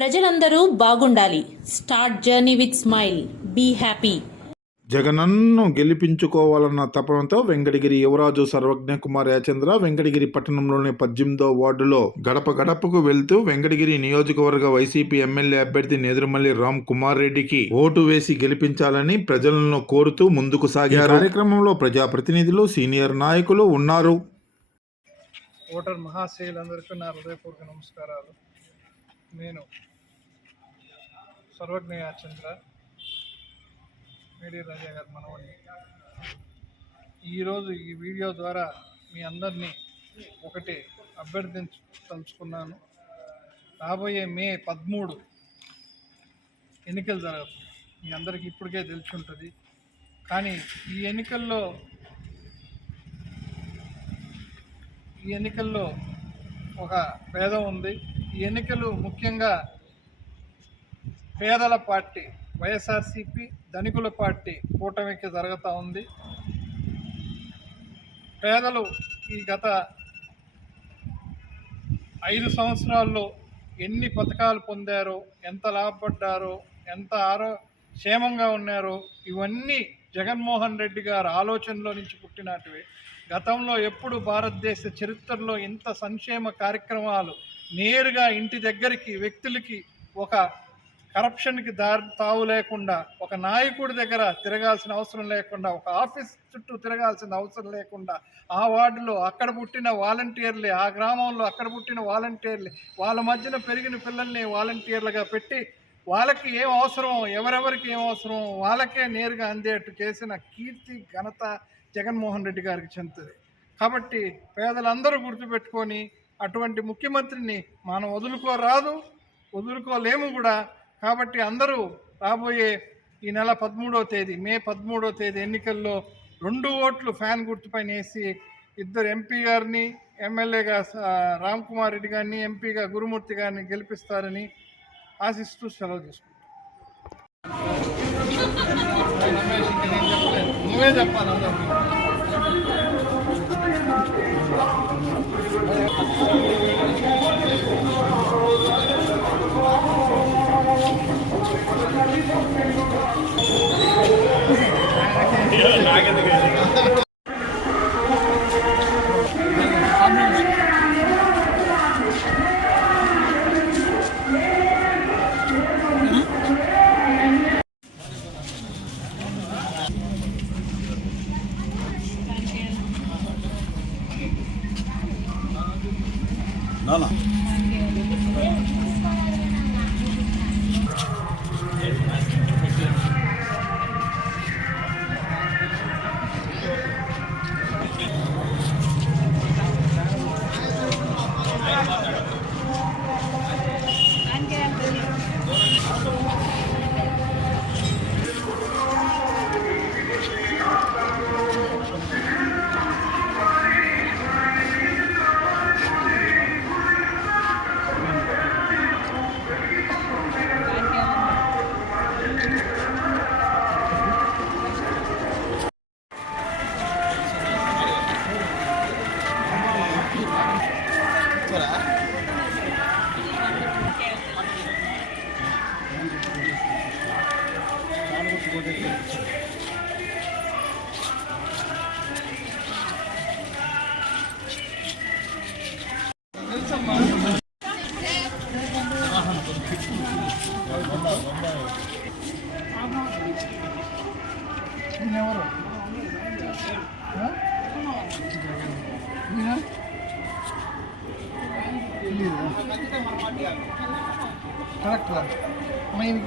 ప్రజలందరూ బాగుండాలి. Start journey with smile. Be happy. జగనన్ను గెలిపించుకోవాలన్న తపనతో వెంకటగిరి యువరాజు సర్వజ్ఞ కుమార్ యాచంద్ర వెంకటగిరి పట్టణంలోని 18వ వార్డులో గడప గడపకు వెళ్తూ వెంకటగిరి నియోజకవర్గ వైసీపీ ఎమ్మెల్యే అభ్యర్థి నేదురుమల్లి రామ్ కుమార్ రెడ్డికి ఓటు వేసి గెలిపించాలని ప్రజలను కోరుతూ ముందుకు సాగారు. కార్యక్రమంలో ప్రజాప్రతినిధులు, సీనియర్ నాయకులు ఉన్నారు. ఓటర్ మహాశయులందరికీ నా హృదయపూర్వక నమస్కారాలు. నేను సర్వజ్ఞ యాచంద్ర, మేడి రాజా గారి మనవడిని. ఈరోజు ఈ వీడియో ద్వారా మీ అందరినీ ఒకటి అభ్యర్థించదలుచుకున్నాను. రాబోయే మే 13 ఎన్నికలు జరుగుతుంది. మీ అందరికీ ఇప్పటికే తెలిసి ఉంటుంది. కానీ ఈ ఎన్నికల్లో ఒక భేదం ఉంది. ఈ ఎన్నికలు ముఖ్యంగా పేదల పార్టీ వైఎస్ఆర్సీపీ, ధనికుల పార్టీ కూటమికి జరుగుతూ ఉంది. పేదలు ఈ గత 5 సంవత్సరాల్లో ఎన్ని పథకాలు పొందారో, ఎంత లాభపడ్డారో, ఎంత క్షేమంగా ఉన్నారో, ఇవన్నీ జగన్మోహన్ రెడ్డి గారి ఆలోచనలో నుంచి పుట్టినటివి. గతంలో ఎప్పుడు భారతదేశ చరిత్రలో ఇంత సంక్షేమ కార్యక్రమాలు నేరుగా ఇంటి దగ్గరికి వ్యక్తులకి ఒక కరప్షన్కి తావు లేకుండా, ఒక నాయకుడి దగ్గర తిరగాల్సిన అవసరం లేకుండా, ఒక ఆఫీస్ చుట్టూ తిరగాల్సిన అవసరం లేకుండా, ఆ వార్డులో అక్కడ పుట్టిన వాలంటీర్లే, ఆ గ్రామంలో అక్కడ పుట్టిన వాలంటీర్లే, వాళ్ళ మధ్యన పెరిగిన పిల్లల్ని వాలంటీర్లుగా పెట్టి వాళ్ళకి ఏం అవసరం, ఎవరెవరికి ఏం అవసరం వాళ్ళకే నేరుగా అందేట్టు చేసిన కీర్తి, ఘనత జగన్మోహన్ రెడ్డి గారికి చెందుతుంది. కాబట్టి పేదలందరూ గుర్తుపెట్టుకొని అటువంటి ముఖ్యమంత్రిని మనం వదులుకోలేము కూడా. కాబట్టి అందరూ రాబోయే ఈ నెల 13వ తేదీ, మే 13వ తేదీ ఎన్నికల్లో 2 ఓట్లు ఫ్యాన్ గుర్తుపైన వేసి 2 ఎంపీ గారిని, ఎమ్మెల్యేగా రామ్ కుమార్ రెడ్డి గారిని, ఎంపీగా గురుమూర్తి గారిని గెలిపిస్తారని ఆశిస్తూ సెలవు తీసుకుంటాను. నువ్వే చెప్పాలి అందరికీ.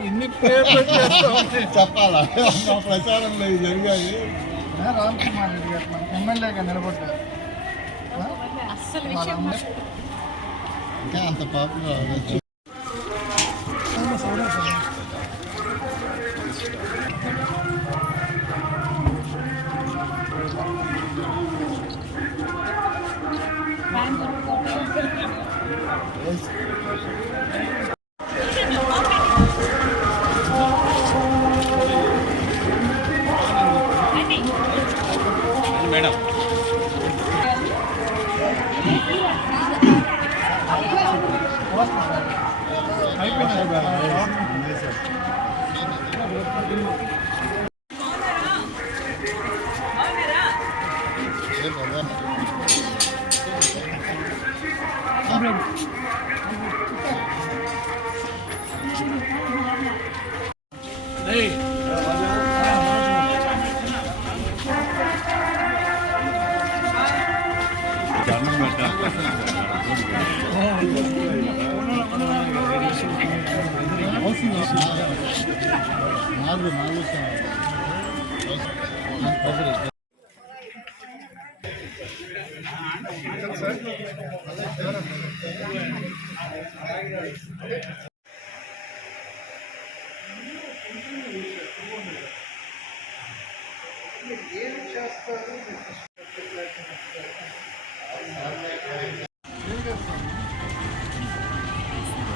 ఎన్ని పేర్లు చెప్పాలా? మా ప్రచారంలో ఇవి జరిగాయి. రామ్ కుమార్ రెడ్డి గారు మనకి ఎమ్మెల్యేగా నిలబడ్డారు. ఇంకా అంత పాపులర్ మేడం. అయిపోయింది.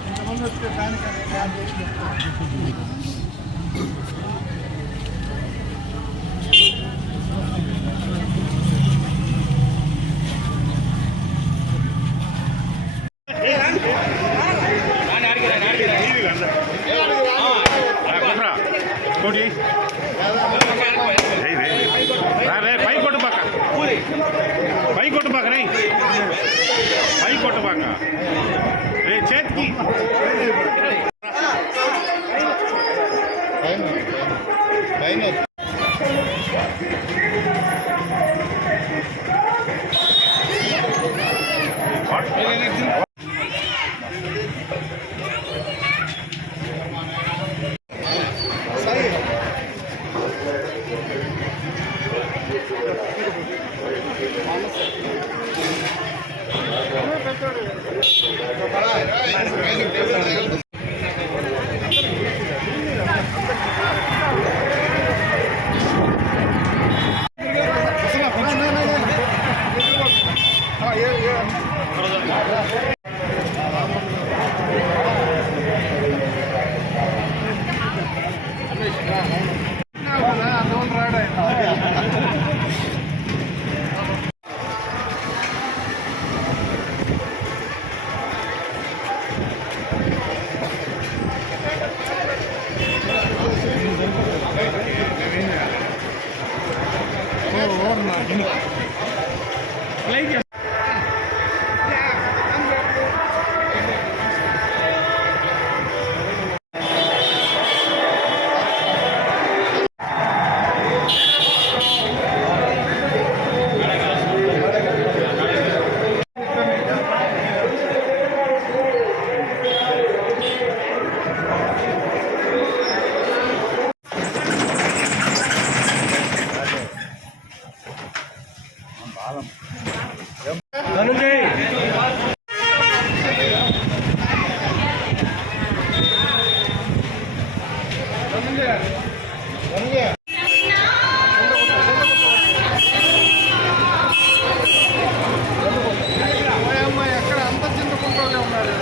ఇంతమంది వస్తే ఫ్యాన్ పై కొట్టు పక్క రే చేతికి అందువల్ల రాడు ఆయన. ఎక్కడ అంత చింతకుంటూనే ఉన్నారు.